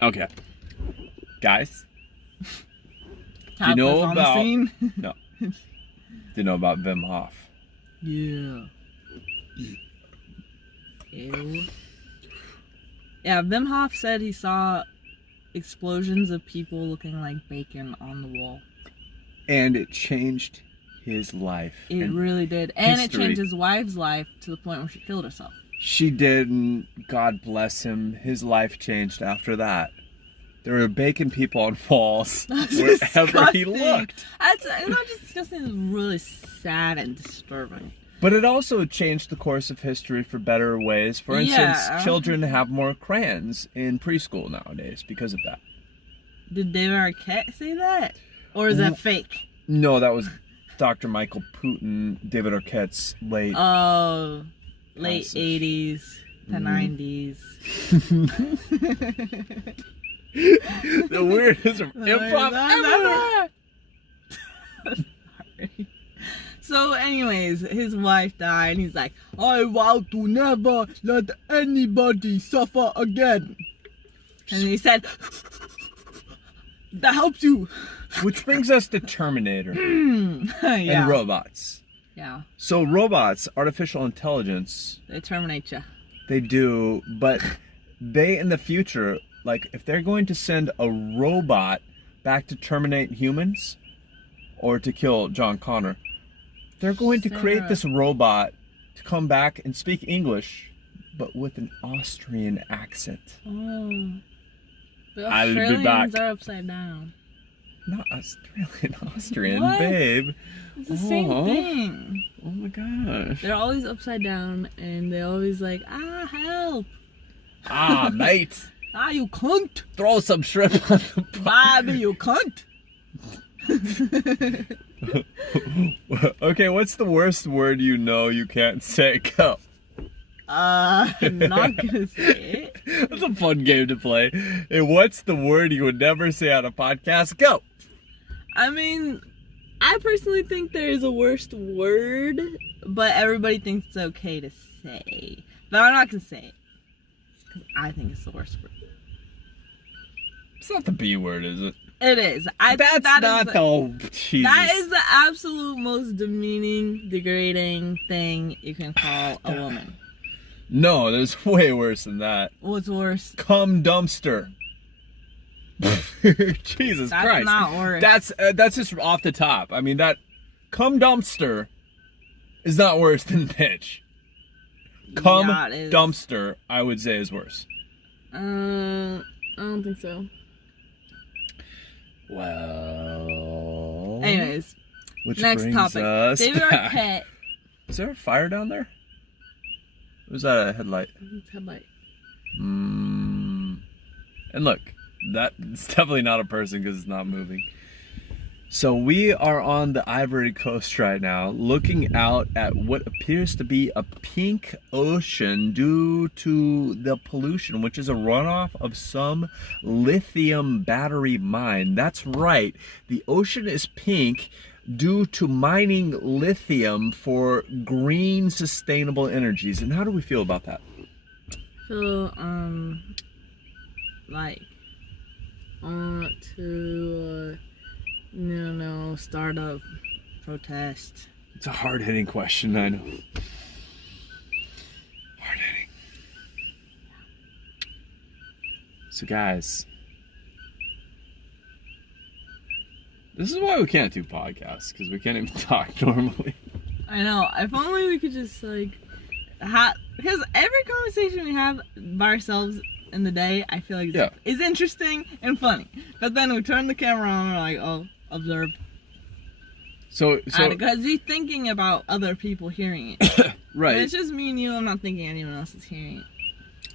Okay. Guys, Do you know about... No. Do you know about Wim Hof? Yeah. Ew. Yeah, Wim Hof said he saw explosions of people looking like bacon on the wall. And it changed his life. It really did. And history. It changed his wife's life to the point where she killed herself. She did, and God bless him. His life changed after that. There were bacon people on walls wherever he looked. It's not just disgusting, it's really sad and disturbing. But it also changed the course of history for better ways. For instance, children have more crayons in preschool nowadays because of that. Did David Arquette say that? Or is that fake? No, that was Dr. Michael Putin, David Arquette's late... Oh, late 80s to 90s. The weirdest improv ever! Sorry. So anyways, his wife died and he's like, I vow to never let anybody suffer again. And he said, that helps you. Which brings us to Terminator and robots. Yeah. So robots, artificial intelligence. They terminate you. They do, but they in the future, like if they're going to send a robot back to terminate humans or to kill John Connor, they're going to create this robot to come back and speak English, but with an Austrian accent. Oh. The I'll be Australians back. are upside down. Not Australian, Austrian, What? babe. It's the same thing. Oh my gosh. They're always upside down and they always like, help. Ah, mate. You cunt. Throw some shrimp on the Bobby, you cunt. Okay, what's the worst word you know you can't say? Go. I'm not gonna say it. That's a fun game to play. Hey, what's the word you would never say on a podcast? Go. I mean, I personally think there is a worst word, but everybody thinks it's okay to say. But I'm not gonna say it. Because I think it's the worst word. It's not the B word, is it? It is. Jesus. That is the absolute most demeaning, degrading thing you can call a woman. No, there's way worse than that. What's worse? Cum dumpster. Jesus That's Christ. not worse. That's just off the top. I mean, that cum dumpster is not worse than bitch. Cum dumpster, I would say, is worse. I don't think so. Well. Anyways, which next brings topic. Us David back. Arquette. Is there a fire down there? Or is that a headlight? Headlight. And look, that's definitely not a person because it's not moving. So we are on the Ivory Coast right now, looking out at what appears to be a pink ocean due to the pollution, which is a runoff of some lithium battery mine. That's right, the ocean is pink due to mining lithium for green, sustainable energies. And how do we feel about that? So, like, to start a protest. It's a hard-hitting question, I know. Hard-hitting. So guys, this is why we can't do podcasts, because we can't even talk normally. I know. If only we could just, like, because every conversation we have by ourselves in the day, I feel like is interesting and funny. But then we turn the camera on and we're like, oh, observed. So because you're thinking about other people hearing it. Right. But it's just me and you. I'm not thinking anyone else is hearing it.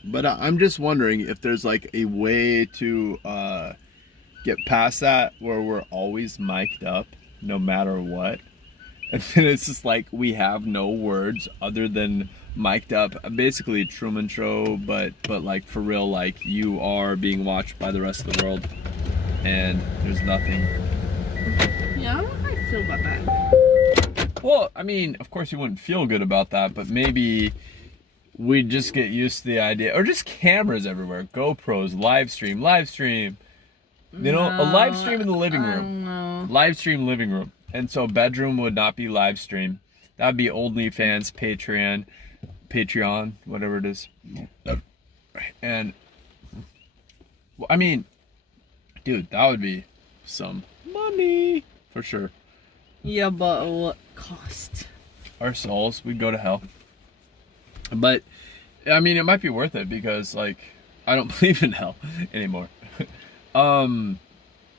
But I'm just wondering if there's like a way to get past that where we're always mic'd up no matter what. And then it's just like we have no words other than mic'd up. Basically a Truman Show, but like for real, like you are being watched by the rest of the world and there's nothing. Yeah, I don't know how I feel about that. Well, I mean, of course you wouldn't feel good about that, but maybe we just get used to the idea, or just cameras everywhere, GoPros, live stream. You know, a live stream in the living room. Live stream living room. And so bedroom would not be live stream. That would be OnlyFans, Patreon, whatever it is. And I mean, dude, that would be some money for sure. Yeah, but what cost? Our souls, we'd go to hell. But I mean, it might be worth it because, like, I don't believe in hell anymore. And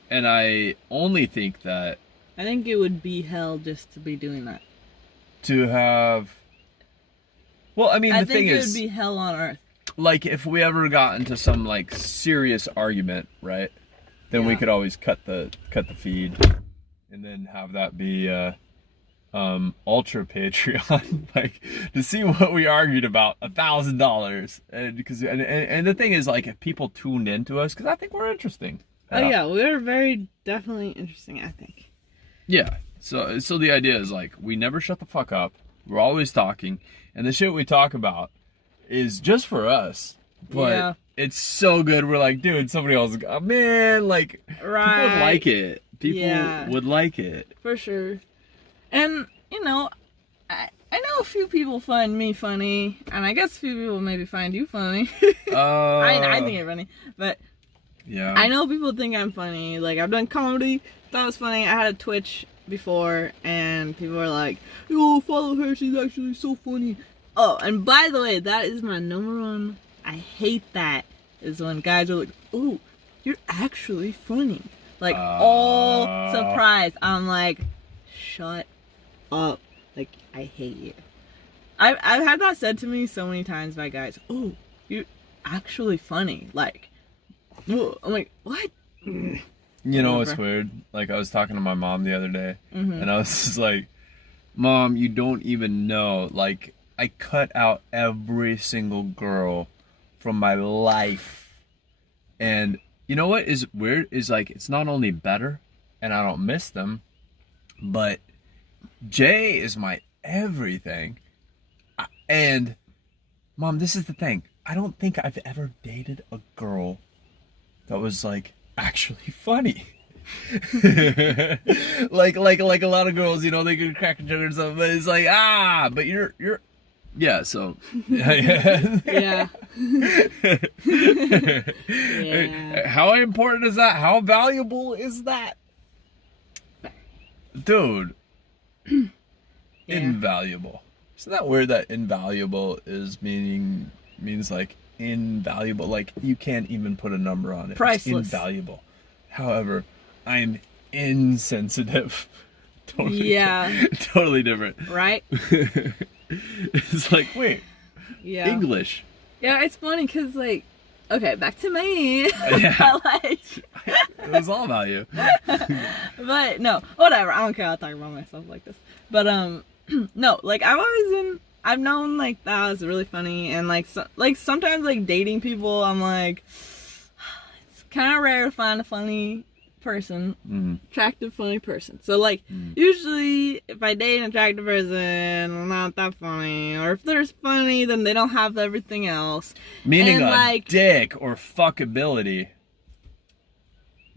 I only think that I think it would be hell just to be doing that. To have, well, I mean, the thing is, it would be hell on earth. Like, if we ever got into some like serious argument, right? Then we could always cut the feed, and then have that be ultra Patreon, like, to see what we argued about, $1,000. And because and the thing is, like, if people tuned into us, because I think we're interesting. Oh yeah, we're very definitely interesting, I think. Yeah. So the idea is, like, we never shut the fuck up. We're always talking, and the shit we talk about is just for us. But it's so good. We're like, dude, somebody else, oh, man, like, people would like it. People would like it. For sure. And, you know, I know a few people find me funny, and I guess a few people maybe find you funny. I think you're funny, but yeah, I know people think I'm funny. Like, I've done comedy, thought it was funny. I had a Twitch before, and people were like, yo, follow her, she's actually so funny. Oh, and by the way, that is my number one. I hate that, is when guys are like, oh, you're actually funny. Like, all surprised. I'm like, shut up. Like, I hate you. I've had that said to me so many times by guys. Oh, you're actually funny. Like, I'm like, what? You know what's weird? Like, I was talking to my mom the other day, and I was just like, Mom, you don't even know. Like, I cut out every single girl from my life. And you know what is weird? Is, like, it's not only better, and I don't miss them, but Jay is my everything. And Mom, this is the thing. I don't think I've ever dated a girl that was, like, actually funny. like a lot of girls, you know, they could crack each other and stuff, but it's like, but you're yeah, so yeah. How important is that? How valuable is that? Dude. Invaluable. Isn't that weird that invaluable means like invaluable, like you can't even put a number on it. Priceless. It's invaluable. However, I'm insensitive. Totally different. Right? It's like, wait. Yeah. English. Yeah, it's funny because, like, okay, back to me. Yeah. Like, it was all about you. But no, whatever. I don't care. I'll talk about myself like this. But no, like, I've known, like, that was really funny, and like sometimes, like, dating people, I'm like, it's kind of rare to find a funny person, attractive, funny person. So, like, usually if I date an attractive person, I'm not that funny, or if they're funny, then they don't have everything else. Meaning a like, dick or fuckability.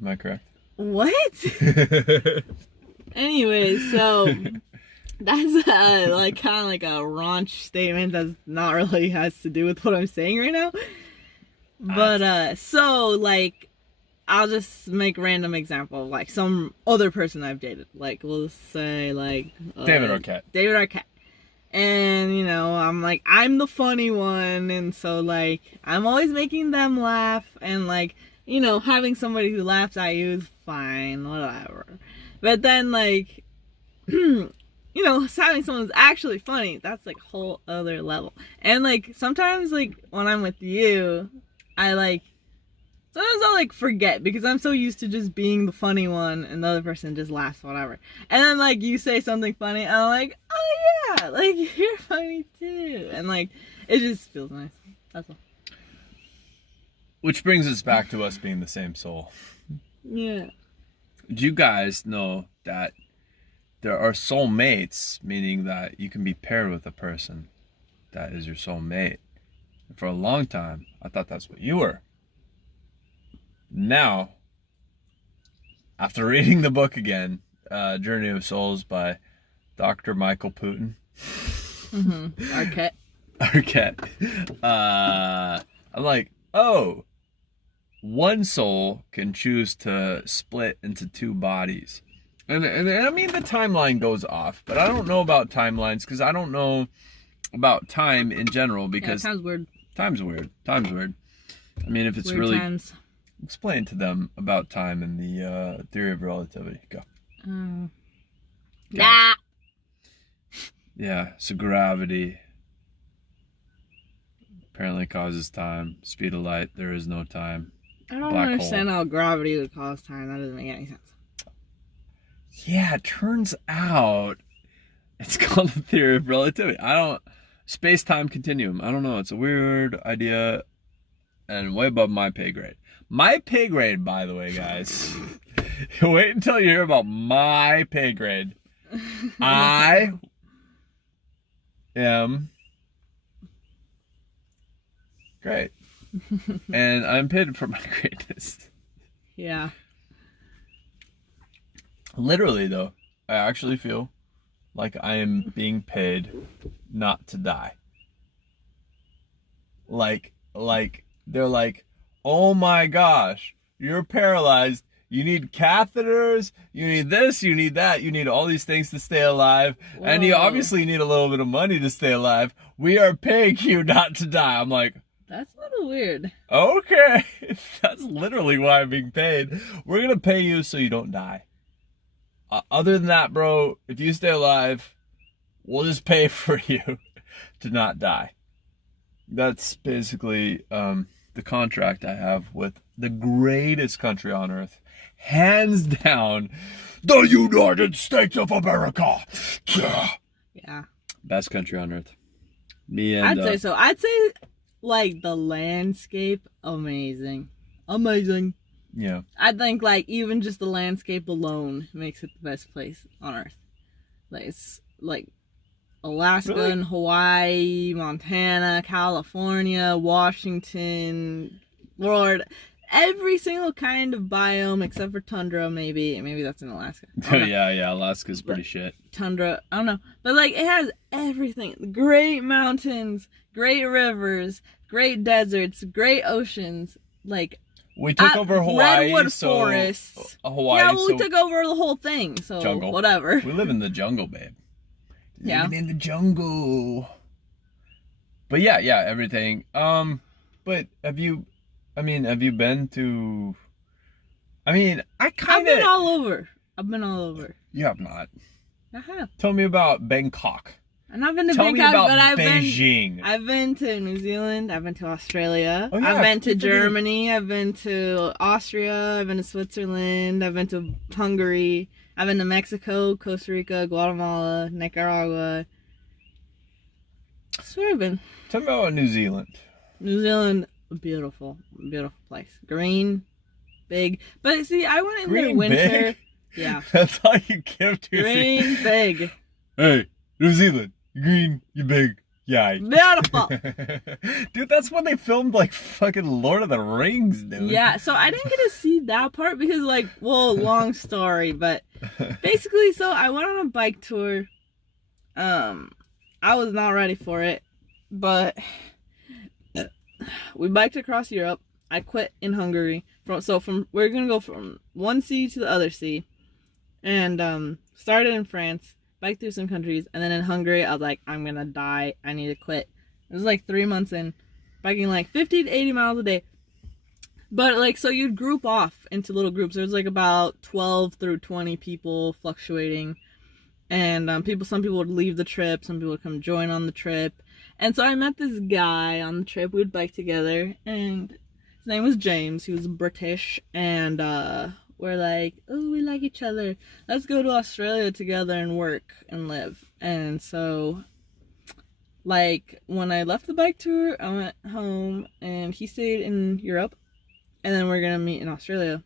Am I correct? What? Anyway, so that's like kind of like a raunch statement that's not really has to do with what I'm saying right now. But so, like, I'll just make a random example of, like, some other person I've dated. Like, we'll say, like, David Arquette. And, you know, I'm like, I'm the funny one, and so, like, I'm always making them laugh, and, like, you know, having somebody who laughs at you is fine, whatever. But then, like, you know, having someone who's actually funny, that's, like, a whole other level. And, like, sometimes, like, when I'm with you, sometimes I'll, like, forget, because I'm so used to just being the funny one, and the other person just laughs, whatever. And then, like, you say something funny, and I'm like, oh yeah, like, you're funny too. And, like, it just feels nice. That's all. Which brings us back to us being the same soul. Yeah. Do you guys know that there are soulmates, meaning that you can be paired with a person that is your soulmate? For a long time, I thought that's what you were. Now, after reading the book again, Journey of Souls by Dr. Michael Putin. Arquette. I'm like, oh, one soul can choose to split into two bodies. And I mean, the timeline goes off, but I don't know about timelines because I don't know about time in general because time's weird. Time's weird. I mean, if it's Weird really times. Explain to them about time and the theory of relativity. Go. Nah. Yeah, so gravity apparently causes time. Speed of light, there is no time. I don't Black understand hole. how gravity would cause time. That doesn't make any sense. Yeah, it turns out it's called the theory of relativity. Space-time continuum. I don't know. It's a weird idea and way above my pay grade. My pay grade, by the way, guys. Wait until you hear about my pay grade. I am great. And I'm paid for my greatness. Yeah. Literally, though, I actually feel like I am being paid not to die. Like they're like, oh my gosh, you're paralyzed. You need catheters, you need this, you need that, you need all these things to stay alive. Whoa. And you obviously need a little bit of money to stay alive. We are paying you not to die. I'm like, that's a little weird. Okay, that's literally why I'm being paid. We're going to pay you so you don't die. Other than that, bro, if you stay alive, we'll just pay for you to not die. That's basically the contract I have with the greatest country on earth. Hands down, the United States of America. Yeah. Best country on earth. Me and I'd say so. I'd say like the landscape, amazing. Yeah. I think like even just the landscape alone makes it the best place on earth. Like it's like Alaska Really? and Hawaii, Montana, California, Washington, Lord, every single kind of biome except for tundra. Maybe that's in Alaska. Yeah, Alaska's pretty shit. Tundra, I don't know, but like it has everything: great mountains, great rivers, great deserts, great oceans. Like we took over Hawaii, redwood so forests. Hawaii. Yeah, well, we took over the whole thing, so jungle. Whatever. We live in the jungle, babe. Yeah. Living in the jungle. But yeah, everything. But have you been to? I mean, I kind of. I've been all over. You have not. I have. Tell me about Bangkok. And I've been to Tell me Bangkok, about but Beijing. I've been to New Zealand. I've been to Australia. Oh, yeah, I've been to Germany. I've been to Austria. I've been to Switzerland. I've been to Hungary. I've been to Mexico, Costa Rica, Guatemala, Nicaragua. That's where I've been. Tell me about New Zealand. New Zealand, beautiful place. Green, big. But see, I went in the winter. Big? Yeah. That's all you give to Green, big. Hey, New Zealand, green, you big. Yeah. Beautiful. Dude, that's when they filmed like fucking Lord of the Rings, dude. Yeah, so I didn't get to see that part because long story, but basically, so I went on a bike tour. I was not ready for it, but we biked across Europe. I quit in Hungary. We're gonna go from one sea to the other sea, and started in France. Biked through some countries, and then in Hungary, I was like, I'm gonna die. I need to quit. It was like 3 months in, biking like 50 to 80 miles a day. But so you'd group off into little groups. There was like about 12 through 20 people fluctuating. And some people would leave the trip, some people would come join on the trip. And so I met this guy on the trip. We'd bike together, and his name was James. He was British, and we're like, oh, we like each other. Let's go to Australia together and work and live. And so, when I left the bike tour, I went home, and he stayed in Europe, and then we're gonna meet in Australia.